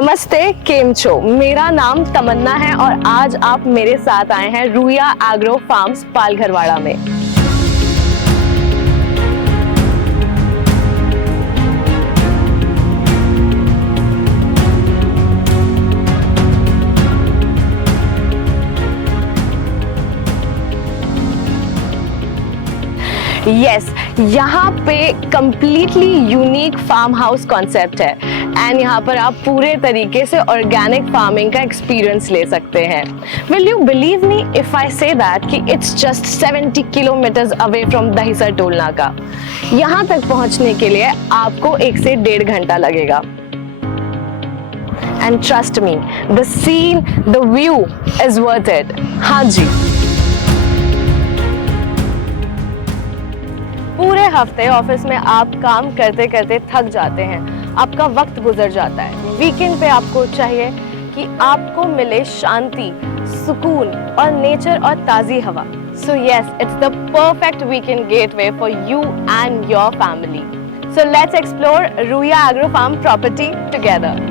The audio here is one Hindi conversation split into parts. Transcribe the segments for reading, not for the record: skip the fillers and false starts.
नमस्ते, केम छो। मेरा नाम तमन्ना है और आज आप मेरे साथ आए हैं रूया एग्रो फार्म्स पालघरवाड़ा में। यस, यहाँ पे completely unique farm house concept है एंड यहाँ पर आप पूरे तरीके से ऑर्गेनिक फार्मिंग का एक्सपीरियंस ले सकते हैं। Will you believe me if I say that कि it's just 70 kilometres away from Dahisar toll नाका। यहाँ तक पहुँचने के लिए आपको 1 से 1.5 घंटा लगेगा। And trust me, the scene, the view is worth it. हाँ जी, पूरे हफ्ते ऑफिस में आप काम करते करते थक जाते हैं, आपका वक्त गुजर जाता है। वीकेंड पे आपको चाहिए कि आपको मिले शांति, सुकून और नेचर और ताज़ी हवा। So yes, it's the perfect weekend getaway for you and your family. So let's explore Ruya agro farm property together.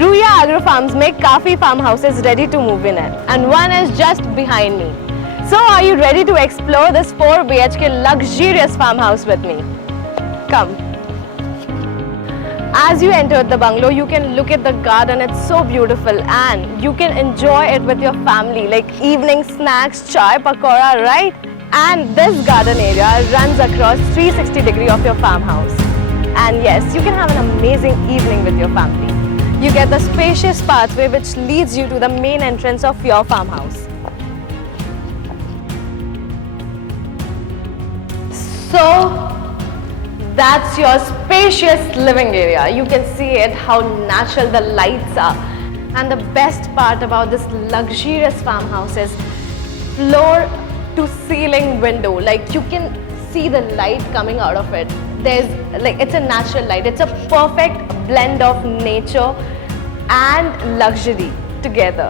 Ruya agro farms में काफी farm houses ready to move in है and one is just behind me. So are you ready to explore this 4 BHK luxurious farmhouse with me? Come. As you enter the bungalow, you can look at the garden. It's so beautiful and you can enjoy it with your family, like evening snacks, chai, pakora, right? And this garden area runs across 360 degree of your farmhouse. And yes, you can have an amazing evening with your family. You get the spacious pathway which leads you to the main entrance of your farmhouse. So that's your spacious living area. You can see it, how natural the lights are. And the best part about this luxurious farmhouse is floor to ceiling window. Like you can see the light coming out of it. It's a natural light. It's a perfect blend of nature and luxury together.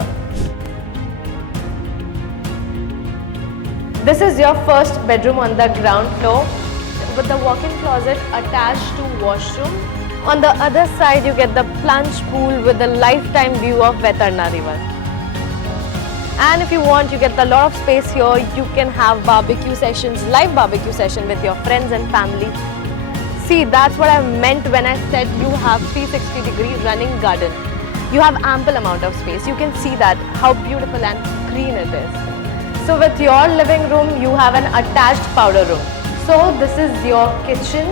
This is your first bedroom on the ground floor with the walk-in closet attached to washroom. On the other side, you get the plunge pool with the lifetime view of Vetarna River. And if you want, you get a lot of space here. You can have barbecue sessions, live barbecue session with your friends and family. See, that's what I meant when I said you have 360-degree running garden. You have ample amount of space. You can see that, how beautiful and green it is. So with your living room, you have an attached powder room. So this is your kitchen.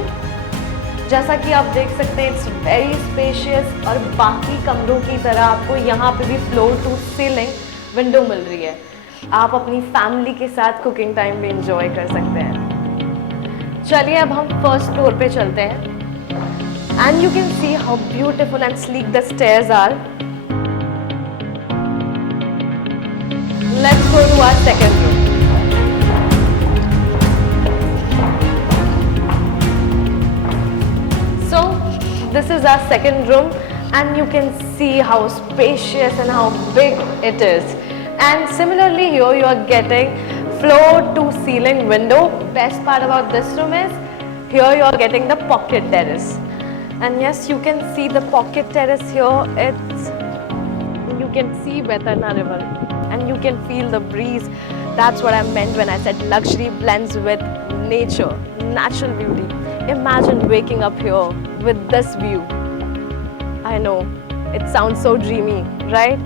जैसा कि आप देख सकते हैं, it's very spacious और बाकी कमरों की तरह आपको यहाँ पे भी floor to ceiling विंडो मिल रही है। आप अपनी फैमिली के साथ कुकिंग टाइम भी एंजॉय कर सकते हैं। चलिए अब हम फर्स्ट फ्लोर पे चलते हैं and you can see how beautiful and sleek the stairs are. Let's go to our second room. So this is our second room and you can see how spacious and how big it is. And similarly here you are getting floor to ceiling window. Best part about this room is here you are getting the pocket terrace. And yes, you can see the pocket terrace here. You can see Vetarna River and you can feel the breeze. That's what I meant when I said luxury blends with nature, natural beauty. Imagine waking up here with this view. I know, it sounds so dreamy, right?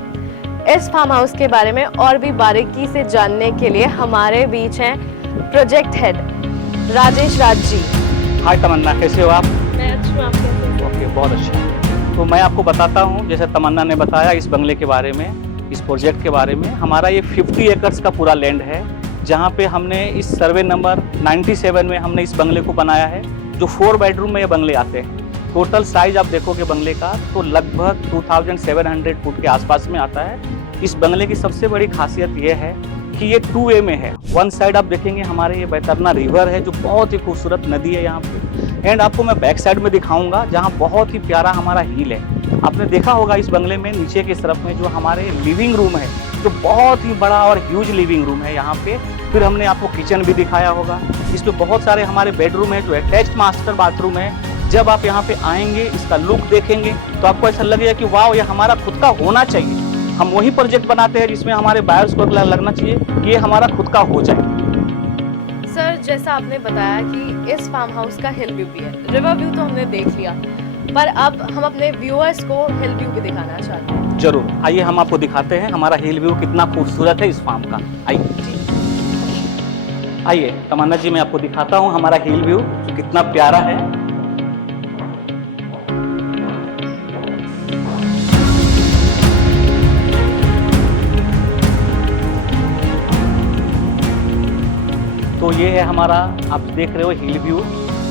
इस फार्म हाउस के बारे में और भी बारीकी से जानने के लिए हमारे बीच हैं प्रोजेक्ट हेड राजेश राज जी। हाय तमन्ना, कैसे हो आप? मैं अच्छी हूँ, आप कैसे हैं? ओके, बहुत अच्छा। तो मैं आपको बताता हूँ, जैसे तमन्ना ने बताया इस बंगले के बारे में, इस प्रोजेक्ट के बारे में। हमारा ये 50 एकर्स का पूरा लैंड है, जहाँ पे हमने इस सर्वे नंबर 97 में हमने इस बंगले को बनाया है, जो 4 बेडरूम में ये बंगले आते हैं। टोटल साइज आप देखोगे बंगले का तो लगभग 2700 फुट के आसपास में आता है। इस बंगले की सबसे बड़ी खासियत ये है कि ये 2 वे में है। वन साइड आप देखेंगे हमारे ये बैतरना रिवर है, जो बहुत ही खूबसूरत नदी है यहाँ पे। एंड आपको मैं बैक साइड में दिखाऊंगा, जहाँ बहुत ही प्यारा हमारा हिल है। आपने देखा होगा इस बंगले में नीचे की तरफ में जो हमारे लिविंग रूम है, जो बहुत ही बड़ा और ह्यूज लिविंग रूम है यहाँ पे। फिर हमने आपको किचन भी दिखाया होगा। इसमें बहुत सारे हमारे बेडरूम है जो अटैच्ड मास्टर बाथरूम है। जब आप यहाँ पे आएंगे, इसका लुक देखेंगे तो आपको ऐसा लगेगा कि वाह, ये हमारा खुद का होना चाहिए। हम वही प्रोजेक्ट बनाते हैं जिसमें हमारे बायर्स को लगना चाहिए कि ये हमारा खुद का हो जाए। सर, जैसा आपने बताया कि इस फार्म हाउस का हिल व्यू भी है, रिवर व्यू तो हमने देख लिया, पर अब हम अपने व्यूअर्स को हिल व्यू भी दिखाना चाहते हैं। जरूर, आइए हम आपको दिखाते हैं हमारा हिल व्यू कितना खूबसूरत है इस फार्म का। आइए आइए तमन्ना जी, मैं आपको दिखाता हूँ हमारा हिल व्यू जो कितना प्यारा है। तो ये है हमारा, आप देख रहे हो हिल व्यू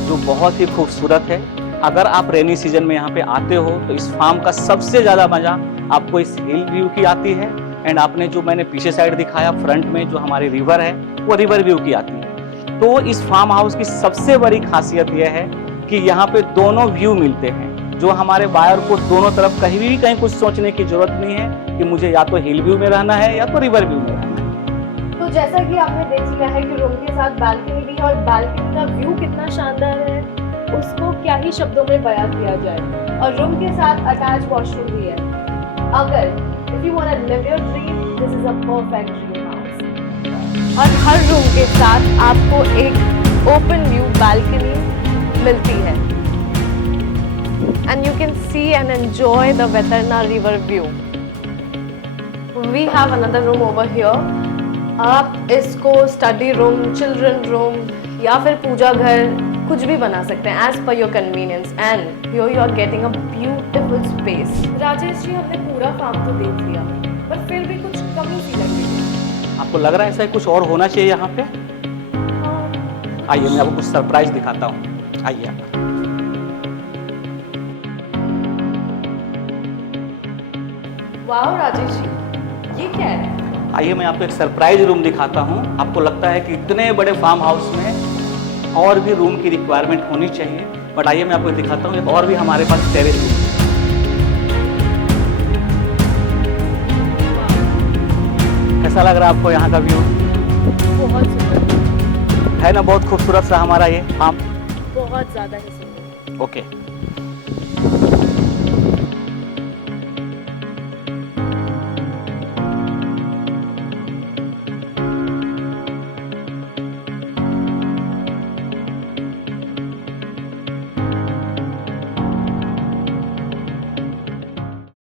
जो बहुत ही खूबसूरत है। अगर आप रेनी सीजन में यहाँ पे आते हो तो इस फार्म का सबसे ज़्यादा मज़ा आपको इस हिल व्यू की आती है। एंड आपने जो मैंने पीछे साइड दिखाया फ्रंट में जो हमारी रिवर है, वो रिवर व्यू की आती है। तो इस फार्म हाउस की सबसे बड़ी खासियत यह है कि यहाँ पे दोनों व्यू मिलते हैं, जो हमारे बायर को दोनों तरफ कहीं कुछ सोचने की जरूरत नहीं है कि मुझे या तो हिल व्यू में रहना है या तो रिवर व्यू में रहना है। तो जैसा कि आपने देख लिया है कि रूम के साथ बालकनी भी है और बालकनी का व्यू कितना शानदार है, उसको क्या ही शब्दों में बयां किया जाए। और रूम के साथ अटैच वॉशरूम भी है। अगर if you want to live your dream, this is a perfect dream house। और हर रूम के साथ आपको एक ओपन व्यू बालकनी मिलती है and you can see and enjoy the Vetarna river view। We have another room over here। आप इसको स्टडी रूम, चिल्ड्रन रूम या फिर पूजा घर कुछ भी बना सकते हैं as per your convenience and here you are getting a beautiful space। Rajesh ji, हमने पूरा फार्म तो देख लिया पर फिर भी कुछ कमी सी लग रही है। आपको लग रहा है ऐसा कुछ और होना चाहिए यहाँ पे? हाँ। आइए मैं आपको कुछ सरप्राइज दिखाता हूँ। आइए आप। वाह राजेश जी, ये क्या है? आइए मैं आपको एक सरप्राइज रूम दिखाता हूँ। आपको लगता है कि इतने बड़े फार्म हाउस में और भी रूम की रिक्वायरमेंट होनी चाहिए, बट आइए मैं आपको दिखाता हूँ एक और भी हमारे पास टेरेस रूम है। कैसा लग रहा है आपको यहाँ का व्यू? बहुत सुंदर है ना, बहुत खूबसूरत सा हमारा ये फार्म। बहुत ज़्यादा ही सुंदर। ओके।